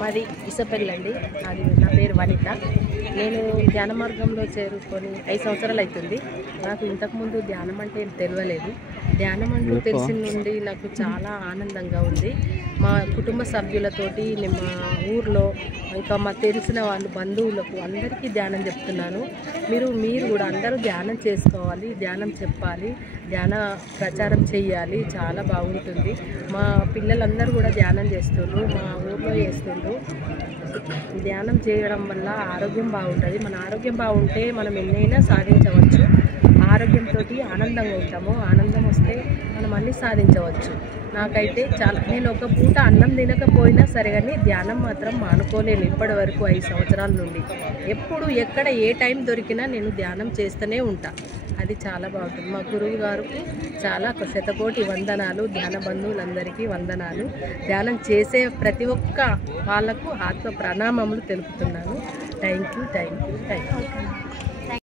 మాది ఇసపల్లి, అది నా పేరు వనిత. నేను ధ్యాన మార్గంలో చేరుకొని 5 సంవత్సరాలు అవుతుంది. నాకు ఇంతకుముందు ధ్యానం అంటే తెలియలేదు. ధ్యానం అంటూ తెలిసిన నుండి నాకు చాలా ఆనందంగా ఉంది. మా కుటుంబ సభ్యులతోటి మా ఊర్లో ఇంకా మా తెలిసిన వాళ్ళు బంధువులకు అందరికీ ధ్యానం చెప్తున్నాను. మీరు కూడా అందరూ ధ్యానం చేసుకోవాలి, ధ్యానం చెప్పాలి, ధ్యాన ప్రచారం చేయాలి. చాలా బాగుంటుంది. మా పిల్లలందరూ కూడా ధ్యానం చేస్తుండ్రు, మా ఊర్లో చేస్తుండ్రు. ధ్యానం చేయడం వల్ల ఆరోగ్యం బాగుంటుంది. మన ఆరోగ్యం బాగుంటే మనం ఎన్నైనా సాధించవచ్చు. ఆరోగ్యంతో ఆనందంగా ఉంటాము. ఆనందం వస్తే మనం అన్నీ సాధించవచ్చు. నాకైతే చాలా, నేను ఒక పూట అన్నం తినకపోయినా సరే కానీ ధ్యానం మాత్రం మానుకోలేను. ఇప్పటి వరకు 5 సంవత్సరాల నుండి ఎప్పుడు ఎక్కడ ఏ టైం దొరికినా నేను ధ్యానం చేస్తూనే ఉంటా. అది చాలా బాగుంటుంది. మా గురువు గారికి చాలా శతకోటి వందనాలు. ధ్యాన బంధువులందరికీ వందనాలు. ధ్యానం చేసే ప్రతి ఒక్క వాళ్ళకు ఆత్మ ప్రణామములు తెలుపుతున్నాను. Thank you.